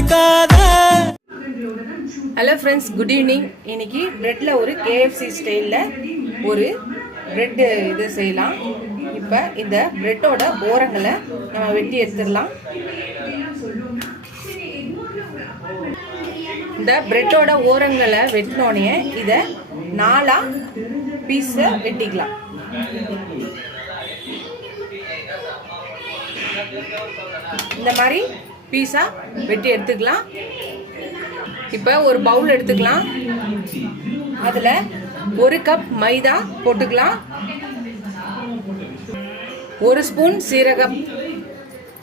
நினைக்காத. Hello friends, good evening. இன்னைக்கு பிரெட்டில் ஒரு KFC ஸ்டைலில் ஒரு பிரெட்டு இது செய்யலாம். இப்போ இந்த பிரெட்டோட ஓரங்களை நம்ம வெட்டி எடுத்துடலாம். இந்த பிரெட்டோட ஓரங்களை வெட்டினோடனே இதை 4 பீஸை வெட்டிக்கலாம். இந்த மாதிரி பீஸா வெட்டி எடுத்துக்கலாம். இப்போ ஒரு பவுல் எடுத்துக்கலாம். அதில் 1 கப் மைதா போட்டுக்கலாம். 1 ஸ்பூன்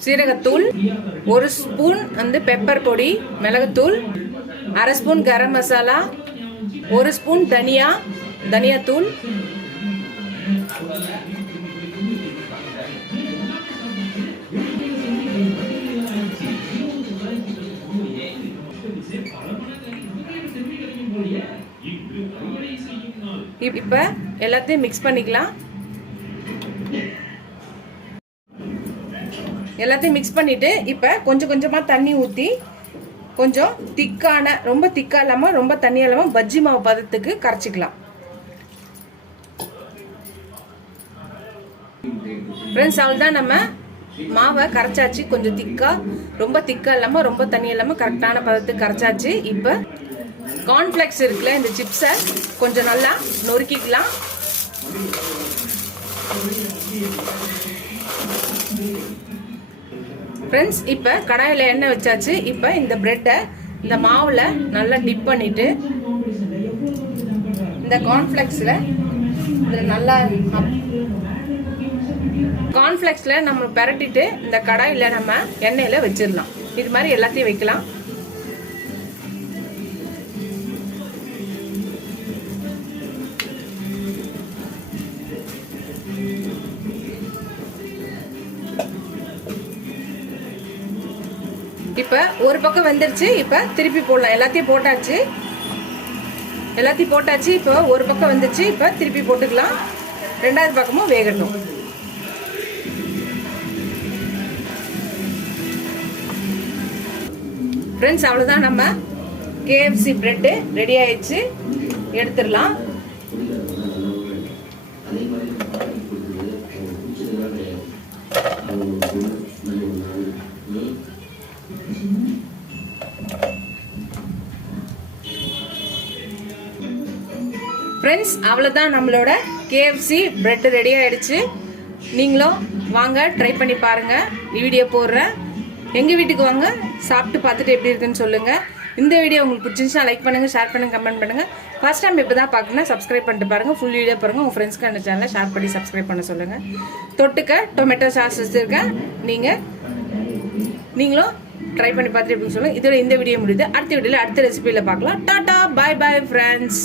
சீரகத்தூள், 1 ஸ்பூன் பெப்பர் பொடி, மிளகுத்தூள், 1/2 ஸ்பூன் கரம் மசாலா, 1 ஸ்பூன் தனியாத்தூள், இப்போ எல்லாத்தையும் மிக்ஸ் பண்ணிக்கலாம். எல்லாத்தையும் மிக்ஸ் பண்ணிட்டு இப்போ கொஞ்சம் கொஞ்சமாக தண்ணி ஊற்றி கொஞ்சம் திக்கான, ரொம்ப திக்கா இல்லாமல் ரொம்ப தண்ணி இல்லாமல் பஜ்ஜி மாவு பதத்துக்கு கரைச்சிக்கலாம். ஃப்ரெண்ட்ஸ், அவ்வளோதான், நம்ம மாவை கரைச்சாச்சு. கொஞ்சம் திக்கா, ரொம்ப திக்கா இல்லாமல் ரொம்ப தண்ணி இல்லாமல் கரெக்டான பதத்துக்கு கரைச்சாச்சு. இப்போ கார்ன்ஃப்ளெக்ஸ் இருக்குல்ல, இந்த சிப்ஸை கொஞ்சம் நல்லா நொறுக்கிக்கலாம். ஃப்ரெண்ட்ஸ், இப்போ கடாயில் எண்ணெய் வச்சாச்சு. இப்போ இந்த பிரெட்டை இந்த மாவில் நல்லா டிப் பண்ணிட்டு இந்த கார்ன்ஃப்ளெக்ஸில் நம்ம பரட்டிட்டு இந்த கடாயில் நம்ம எண்ணெயில் வச்சிடலாம். இது மாதிரி எல்லாத்தையும் வைக்கலாம். இப்போ ஒரு பக்கம் வந்துருச்சு. இப்போ திருப்பி போடலாம். எல்லாத்தையும் போட்டாச்சு. இப்போ ஒரு பக்கம் வந்துருச்சு. இப்போ திருப்பி போட்டுக்கலாம். 2வது பக்கமும் வேகட்டும். ஃப்ரெண்ட்ஸ், அவ்வளோதான், நம்ம KFC பிரெட்டு ரெடி ஆயிடுச்சு. எடுத்துடலாம். ஃப்ரெண்ட்ஸ், அவ்வளோதான், நம்மளோட KFC பிரெட் ரெடி ஆயிடுச்சு. நீங்களும் வாங்க, ட்ரை பண்ணி பாருங்கள். வீடியோ போடுறேன். எங்கள் வீட்டுக்கு வாங்க, சாப்பிட்டு பார்த்துட்டு எப்படி இருக்குன்னு சொல்லுங்கள். இந்த வீடியோ உங்களுக்கு பிடிச்சிருந்துச்சுன்னா லைக் பண்ணுங்கள், ஷேர் பண்ணுங்கள், கமெண்ட் பண்ணுங்கள். ஃபர்ஸ்ட் டைம் இப்போ தான் பார்க்கணுன்னா சப்ஸ்கிரைப் பண்ணிட்டு பாருங்கள். ஃபுல் வீடியோ பாருங்கள். உங்கள் ஃப்ரெண்ட்ஸ்க்கு அந்த சேனலை ஷேர் பண்ணி சப்ஸ்கிரைப் பண்ண சொல்லுங்கள். தொட்டுக்க டொமேட்டோ சாஸ் வச்சுருக்கேன். நீங்களும் ட்ரை பண்ணி பார்த்துட்டு எப்படின்னு சொல்லுங்கள். இதோட இந்த வீடியோ முடியுது. அடுத்த வீடியோவில் அடுத்த ரெசிபியில் பார்க்கலாம். டாட்டா, பாய் பாய் ஃப்ரெண்ட்ஸ்.